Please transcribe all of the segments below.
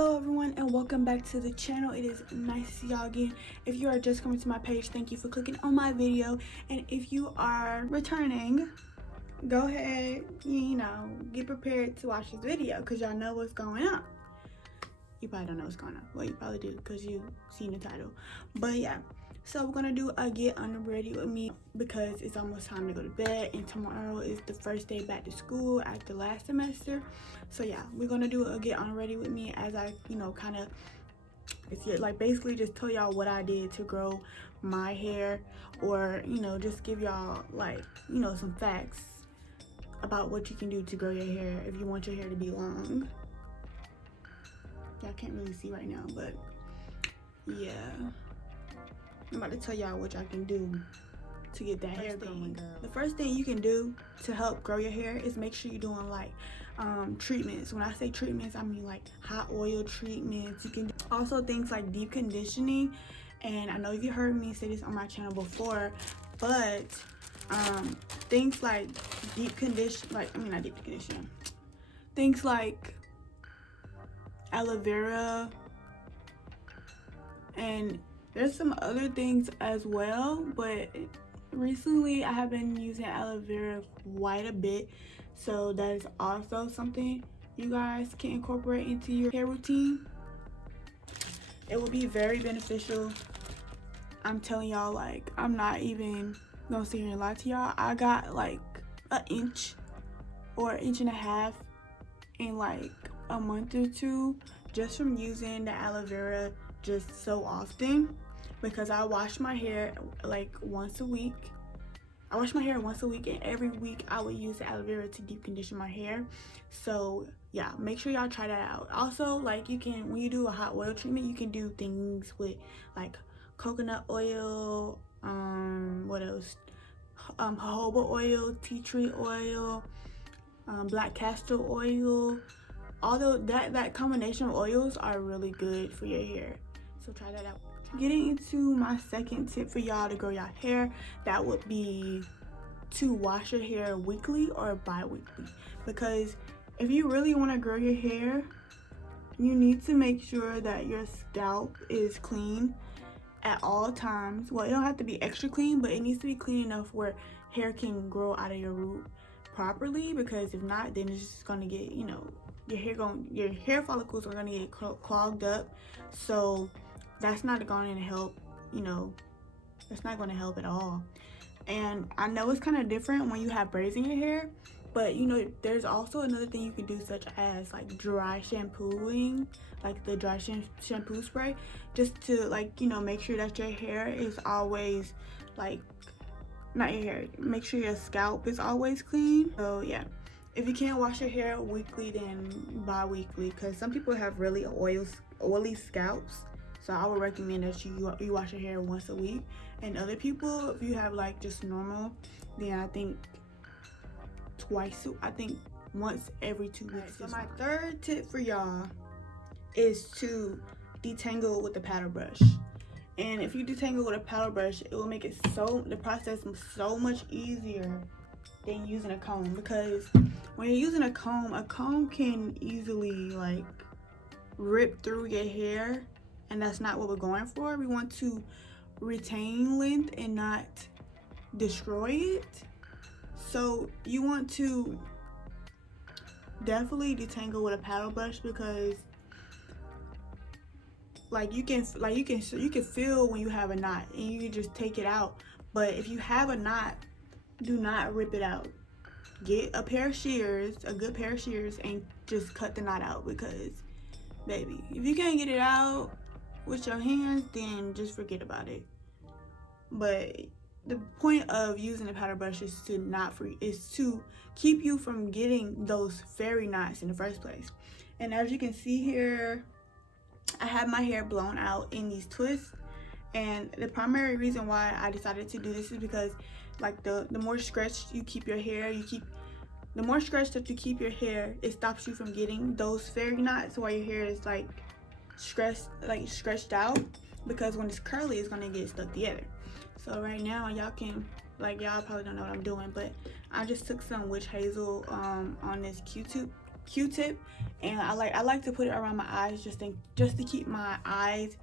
Hello everyone and welcome back to the channel. It is nice to see y'all again. If you are just coming to my page, thank you for clicking on my video, and if you are returning, go ahead, get prepared to watch this video because y'all know what's going on. You probably don't know what's going on. Well, you probably do because you seen the title. But yeah, so we're gonna do a get ready with me because it's almost time to go to bed, and tomorrow is the first day back to school after last semester. So yeah, we're gonna do a get ready with me as I kind of basically just tell y'all what I did to grow my hair, or just give y'all some facts about what you can do to grow your hair if you want your hair to be long. Y'all can't really see right now, but yeah, I'm about to tell y'all what y'all can do to get that hair growing, girl. The first thing you can do to help grow your hair is make sure you're doing treatments. When I say treatments, I mean like hot oil treatments. You can do also things like deep conditioning, and I know you heard me say this on my channel before, but things like things like aloe vera, and there's some other things as well, but recently I have been using aloe vera quite a bit, so that is also something you guys can incorporate into your hair routine. It will be very beneficial. I'm telling y'all, I'm not even gonna sit here and lie to y'all. I got like an inch or an inch and a half in like a month or two just from using the aloe vera just so often, because I wash my hair like once a week. I wash my hair once a week, and every week I would use the aloe vera to deep condition my hair. So yeah, make sure y'all try that out. Also, you can, when you do a hot oil treatment, you can do things with like coconut oil, what else, jojoba oil, tea tree oil, black castor oil. Although that combination of oils are really good for your hair, so try that out. Getting into my second tip for y'all to grow your hair, that would be to wash your hair weekly or bi-weekly, because if you really want to grow your hair, you need to make sure that your scalp is clean at all times. Well, it don't have to be extra clean, but it needs to be clean enough where hair can grow out of your root properly, because if not, then it's just gonna get, your hair follicles are gonna get clogged up. So that's not going to help, that's not going to help at all. And I know it's kind of different when you have braids in your hair, but there's also another thing you can do, such as like dry shampooing, like the dry shampoo spray, just to make sure that your hair is always not your hair, make sure your scalp is always clean. So yeah, if you can't wash your hair weekly, then bi-weekly, because some people have really oily scalps. So I would recommend that you wash your hair once a week. And other people, if you have just normal, then I think once every 2 weeks. So my third tip for y'all is to detangle with the paddle brush. And if you detangle with a paddle brush, it will make the process so much easier than using a comb, because when you're using a comb can easily rip through your hair, and that's not what we're going for. We want to retain length and not destroy it. So you want to definitely detangle with a paddle brush, because you can feel when you have a knot, and you can just take it out. But if you have a knot, do not rip it out. Get a pair of shears, a good pair of shears, and just cut the knot out, because baby, if you can't get it out with your hands, then just forget about it. But the point of using a paddle brush is to keep you from getting those fairy knots in the first place. And as you can see here, I have my hair blown out in these twists, and the primary reason why I decided to do this is because the more stretched you keep your hair, the more stretched that you keep your hair, it stops you from getting those fairy knots while your hair is stretched out, because when it's curly, it's gonna get stuck together. So right now, y'all probably don't know what I'm doing, but I just took some witch hazel on this Q-tip Q-tip, and I like to put it around my eyes just to keep my eyes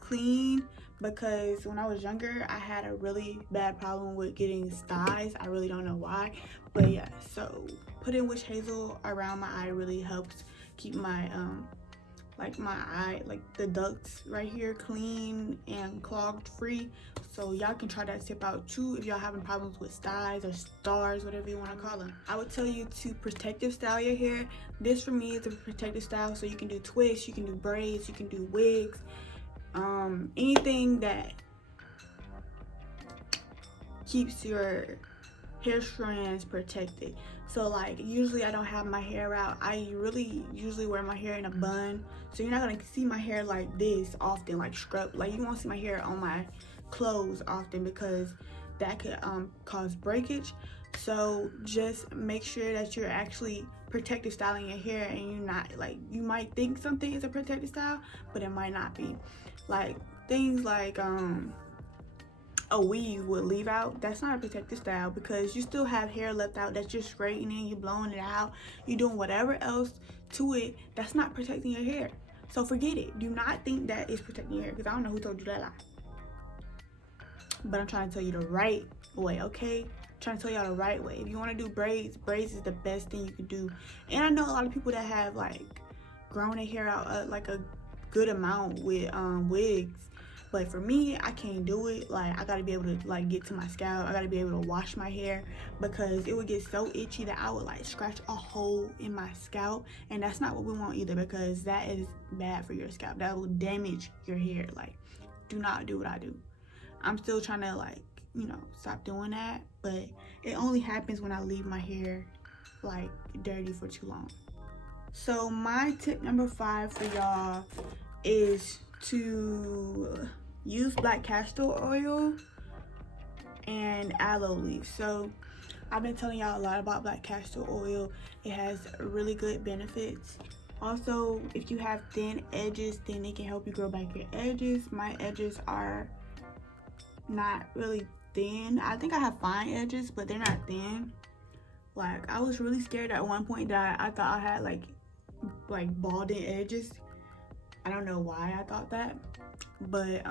clean, because when I was younger I had a really bad problem with getting styes. I really don't know why, but yeah, so putting witch hazel around my eye really helps keep my like my eye, like the ducts right here, clean and clogged free. So y'all can try that tip out too if y'all having problems with styes or stars, whatever you want to call them. I would tell you to protective style your hair. This for me is a protective style, so you can do twists, you can do braids, you can do wigs, anything that keeps your hair strands protected. So like usually I don't have my hair out. I really usually wear my hair in a bun, so you're not gonna see my hair like this often, like scrub. Like you won't see my hair on my clothes often because that could cause breakage. So just make sure that you're actually protective styling your hair, and you're not like, you might think something is a protective style but it might not be. Like things like a weave would leave out, that's not a protective style, because you still have hair left out that you're straightening, you're blowing it out, you're doing whatever else to it. That's not protecting your hair. So forget it. Do not think that is protecting your hair, because I don't know who told you that lie. But I'm trying to tell you the right way, okay? I'm trying to tell y'all the right way. If you want to do braids, braids is the best thing you can do. And I know a lot of people that have like grown their hair out like a good amount with wigs. But for me, I can't do it. Like I gotta be able to like get to my scalp. I gotta be able to wash my hair, because it would get so itchy that I would like scratch a hole in my scalp, and that's not what we want either, because that is bad for your scalp. That will damage your hair. Like, do not do what I do. I'm still trying to like, you know, stop doing that, but it only happens when I leave my hair like dirty for too long. So my tip number 5 for y'all is to use black castor oil and aloe leaves. So I've been telling y'all a lot about black castor oil. It has really good benefits. Also, if you have thin edges, then it can help you grow back your edges. My edges are not really thin. I think I have fine edges, but they're not thin. Like I was really scared at one point that I thought I had like balding edges. I don't know why I thought that, but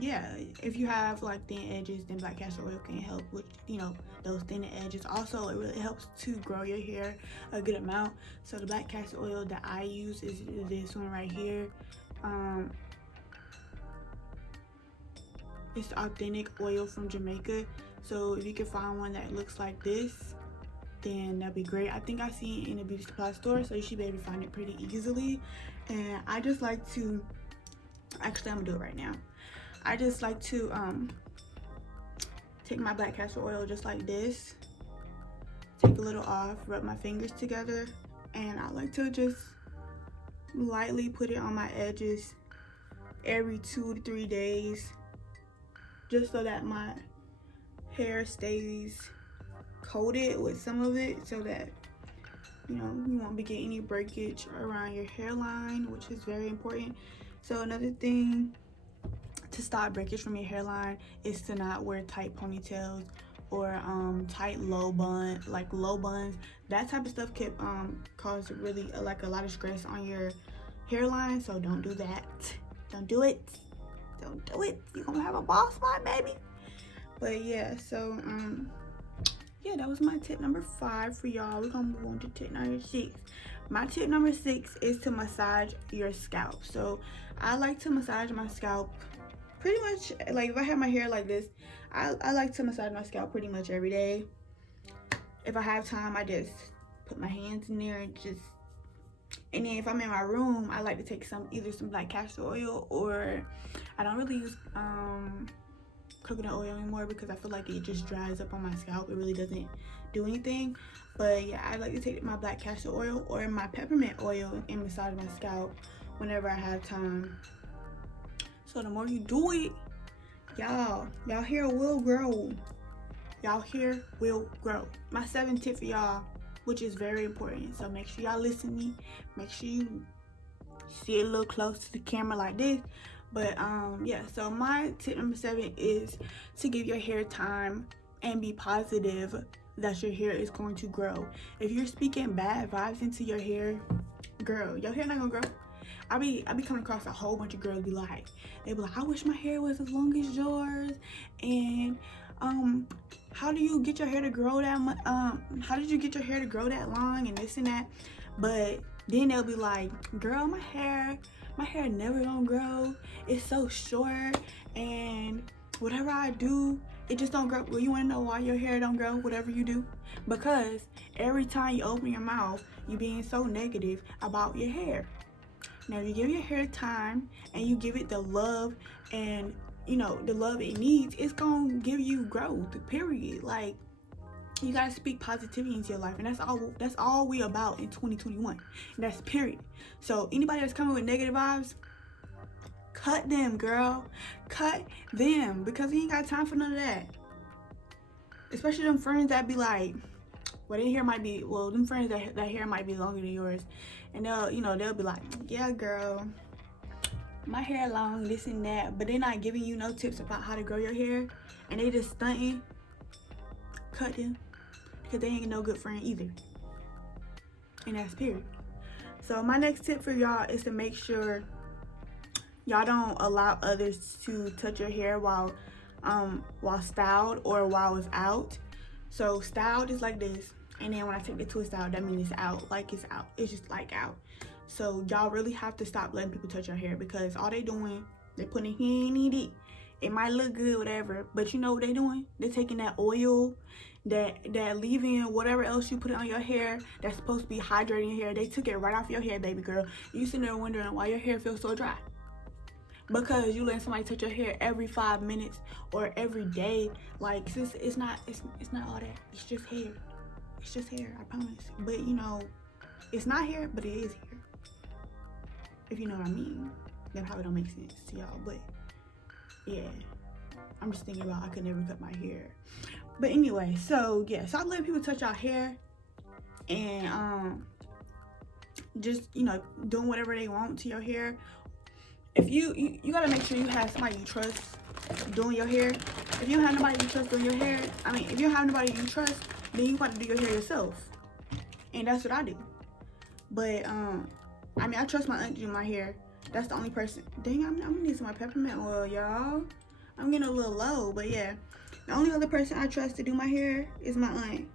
yeah, if you have like thin edges, then black castor oil can help with, you know, those thin edges. Also, it really helps to grow your hair a good amount. So the black castor oil that I use is this one right here. It's authentic oil from Jamaica. So if you can find one that looks like this, then that'd be great. I think I see it in a beauty supply store, so you should be able to find it pretty easily. And I just like to, actually I'm gonna do it right now. I just like to take my black castor oil just like this, take a little off, rub my fingers together, and I like to just lightly put it on my edges every 2 to 3 days, just so that my hair stays coated with some of it, so that, you know, you won't be getting any breakage around your hairline, which is very important. So another thing to stop breakage from your hairline is to not wear tight ponytails or tight low buns. That type of stuff can cause really like a lot of stress on your hairline. So don't do that. Don't do it. Don't do it. You're gonna have a bald spot, baby. But yeah, so yeah, that was my tip number 5 for y'all. We're gonna move on to tip number 6. My tip number 6 is to massage your scalp. So I like to massage my scalp pretty much, like if I have my hair like this, I like to massage my scalp pretty much every day. If I have time, I just put my hands in there and just, and then if I'm in my room, I like to take either some black castor oil, or I don't really use coconut oil anymore, because I feel like it just dries up on my scalp. It really doesn't do anything. But yeah, I like to take my black castor oil or my peppermint oil and massage my scalp whenever I have time. So the more you do it, y'all hair will grow. Y'all hair will grow. My 7th tip for y'all, which is very important, so make sure y'all listen to me. Make sure you see it a little close to the camera like this. But yeah, so my tip number 7 is to give your hair time and be positive that your hair is going to grow. If you're speaking bad vibes into your hair, girl, your hair not gonna grow. I be coming across a whole bunch of girls they be like, I wish my hair was as long as yours, and how do you get your hair to grow that much? How did you get your hair to grow that long and this and that? But then they'll be like, girl, my hair never gonna grow. It's so short, and whatever I do, it just don't grow. Well, you wanna know why your hair don't grow, whatever you do? Because every time you open your mouth, you being so negative about your hair. Now, if you give your hair time and you give it the love and, you know, the love it needs, it's gonna give you growth, period. Like, you gotta speak positivity into your life, and that's all we about in 2021. And that's period. So anybody that's coming with negative vibes, cut them, girl. Cut them, because you ain't got time for none of that. Especially them friends that be like, well, their hair might be, well, them friends that hair might be longer than yours, and they'll be like, yeah, girl, my hair long, this and that, but they're not giving you no tips about how to grow your hair, and they just stunting. Cut them, because they ain't no good friend either. And that's period. So my next tip for y'all is to make sure y'all don't allow others to touch your hair while styled or while it's out. So styled is like this, and then when I take the twist out, that means it's out. Like, it's out. It's just like out. So y'all really have to stop letting people touch your hair, because all they doing, they putting in it. It might look good, whatever, but you know what they doing? They're taking that oil, that leave-in, whatever else you put on your hair that's supposed to be hydrating your hair. They took it right off your hair, baby girl. You sitting there wondering why your hair feels so dry. Because you let somebody touch your hair every 5 minutes or every day. Like, sis, it's not all that. It's just hair. It's just hair, I promise. But you know, it's not hair, but it is hair. If you know what I mean. That probably don't make sense to y'all, but yeah. I'm just thinking about I could never cut my hair. But anyway, so yeah, stop letting people touch your hair, and just, you know, doing whatever they want to your hair. If you gotta make sure you have somebody you trust doing your hair. If you don't have nobody you trust doing your hair, if you don't have nobody you trust, then you got to do your hair yourself. And that's what I do. But I trust my aunt to do my hair. That's the only person. Dang, I'm gonna need some more peppermint oil, y'all. I'm getting a little low, but yeah. The only other person I trust to do my hair is my aunt.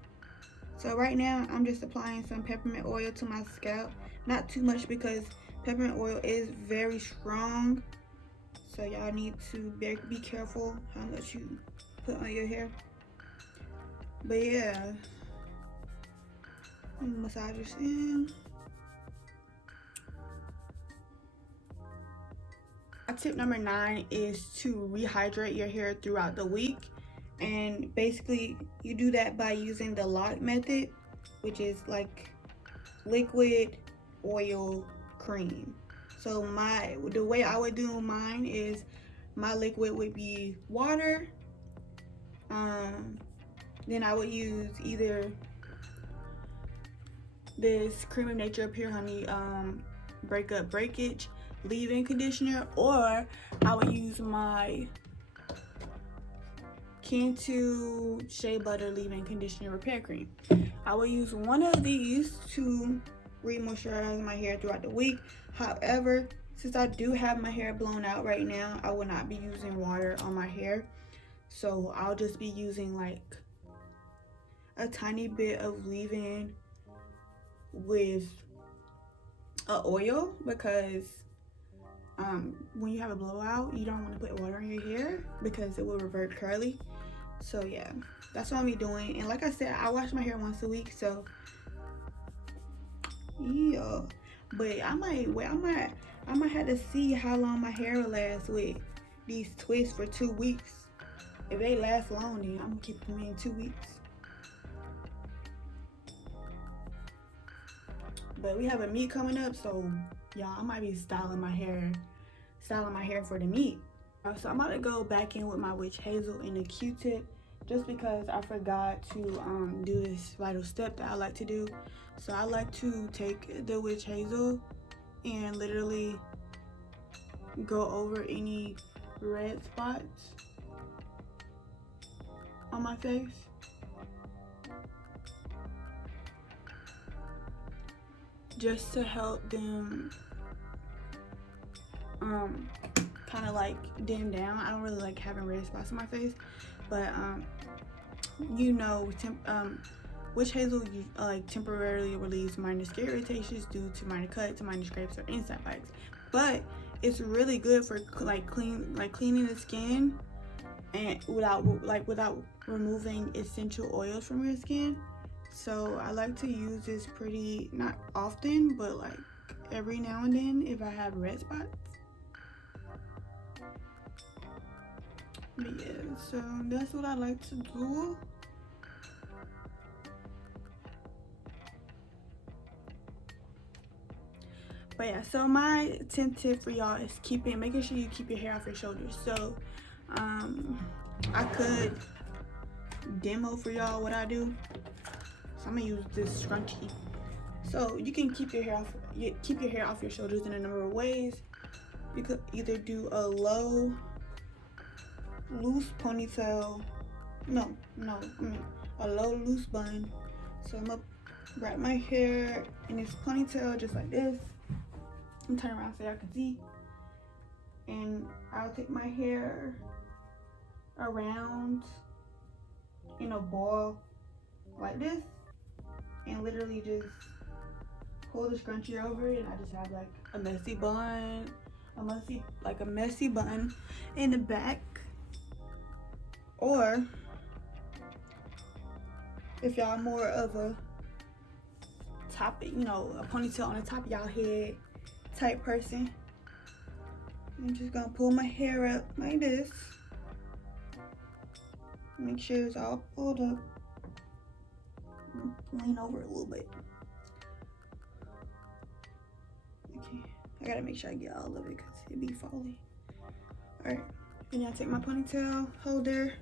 So right now, I'm just applying some peppermint oil to my scalp. Not too much, because peppermint oil is very strong. So y'all need to be careful how much you put on your hair. But yeah, massage this in. Tip number 9 is to rehydrate your hair throughout the week. And basically, you do that by using the lock method, which is like liquid, oil, cream. So the way I would do mine is, my liquid would be water. Then I would use either this Cream of Nature Pure Honey Breakup Breakage leave-in conditioner, or I would use my Cantu Shea Butter leave-in conditioner repair cream. I will use one of these to re-moisturize my hair throughout the week. However, since I do have my hair blown out right now, I will not be using water on my hair. So I'll just be using like a tiny bit of leave-in with a oil, because when you have a blowout, you don't want to put water in your hair because it will revert curly. So yeah, that's what I'll be doing. And like I said, I wash my hair once a week, so yeah. But I might have to see how long my hair will last with these twists for 2 weeks. If they last long, then I'm gonna keep them in 2 weeks. But we have a meet coming up, so y'all, I might be styling my hair for the meet. So I'm about to go back in with my witch hazel and a Q-tip, just because I forgot to do this vital step that I like to do. So I like to take the witch hazel and literally go over any red spots on my face. just to help them kind of like dim down. I don't really like having red spots on my face, but you know, witch hazel like temporarily relieves minor skin irritations due to minor cuts, minor scrapes, or insect bites. But it's really good for cleaning the skin and without removing essential oils from your skin. So I like to use this pretty, not often, but like every now and then if I have red spots. But yeah, so that's what I like to do. But yeah, so my 10th tip for y'all is making sure you keep your hair off your shoulders. So I could demo for y'all what I do. So I'm gonna use this scrunchie. So you can keep your hair off your shoulders in a number of ways. You could either do a low loose ponytail, a low loose bun. So I'm gonna wrap my hair in this ponytail just like this and turn around so y'all can see. And I'll take my hair around in a ball like this and literally just pull the scrunchie over it, and I just have like a messy bun, a messy bun in the back. Or if y'all more of a top, a ponytail on the top of y'all head type person, I'm just gonna pull my hair up like this. Make sure it's all pulled up. Lean over a little bit. Okay, I gotta make sure I get all of it because it'd be falling. Alright, and now take my ponytail holder.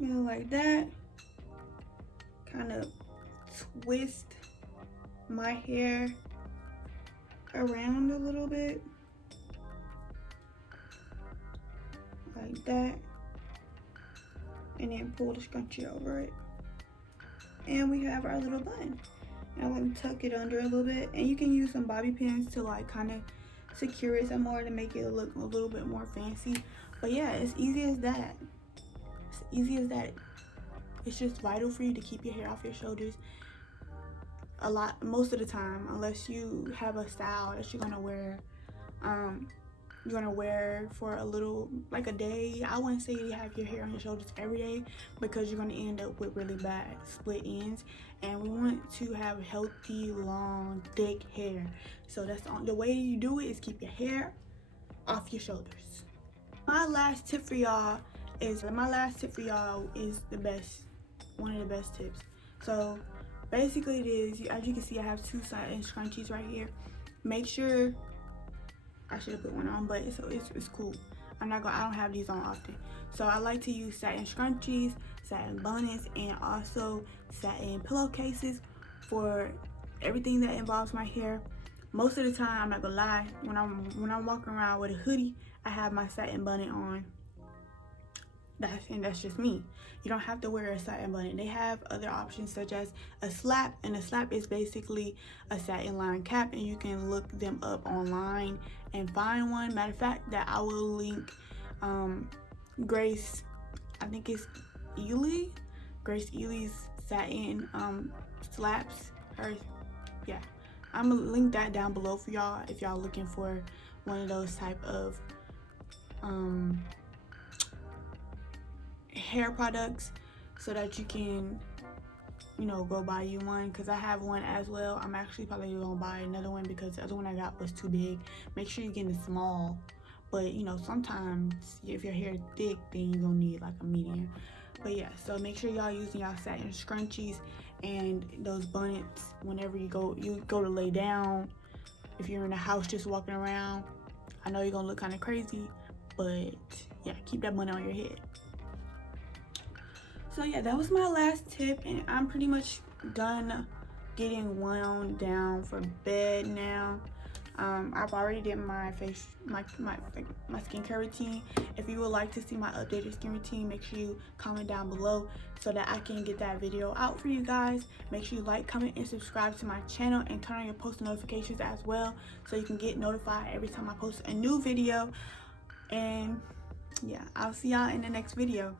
Like that. Kind of twist my hair around a little bit. Like that. And then pull the scrunchie over it. And we have our little bun. And I'm going to tuck it under a little bit. And you can use some bobby pins to like kind of secure it some more to make it look a little bit more fancy. But yeah, it's easy as that. It's just vital for you to keep your hair off your shoulders most of the time, unless you have a style that you're gonna wear for a little, like a day. I wouldn't say you have your hair on your shoulders every day because you're gonna end up with really bad split ends, and we want to have healthy, long, thick hair. So that's the way you do it, is keep your hair off your shoulders. My last tip for y'all is one of the best tips. So basically it is, as you can see, I have 2 satin scrunchies right here. Make sure, I should have put one on, but it's cool. I don't have these on often. So I like to use satin scrunchies, satin bonnets, and also satin pillowcases for everything that involves my hair. Most of the time, I'm not gonna lie, when I'm walking around with a hoodie, I have my satin bonnet on. That's just me. You don't have to wear a satin bonnet. They have other options such as a slap, and a slap is basically a satin lined cap, and you can look them up online and find one. Matter of fact, that I will link Grace, I think it's Grace Ele's satin slaps. Yeah, I'm gonna link that down below for y'all if y'all looking for one of those type of hair products, so that you can go buy you one, because I have one as well. I'm actually probably gonna buy another one because the other one I got was too big. Make sure you're getting a small, but sometimes if your hair is thick, then you're gonna need like a medium. But yeah, so make sure y'all using y'all satin scrunchies and those bonnets whenever you go to lay down. If you're in the house just walking around, I know you're gonna look kind of crazy, but yeah, keep that bonnet on your head. So yeah, that was my last tip, and I'm pretty much done getting wound down for bed now. I've already did my my skincare routine. If you would like to see my updated skin routine, make sure you comment down below so that I can get that video out for you guys. Make sure you like, comment, and subscribe to my channel, and turn on your post notifications as well so you can get notified every time I post a new video. And yeah, I'll see y'all in the next video.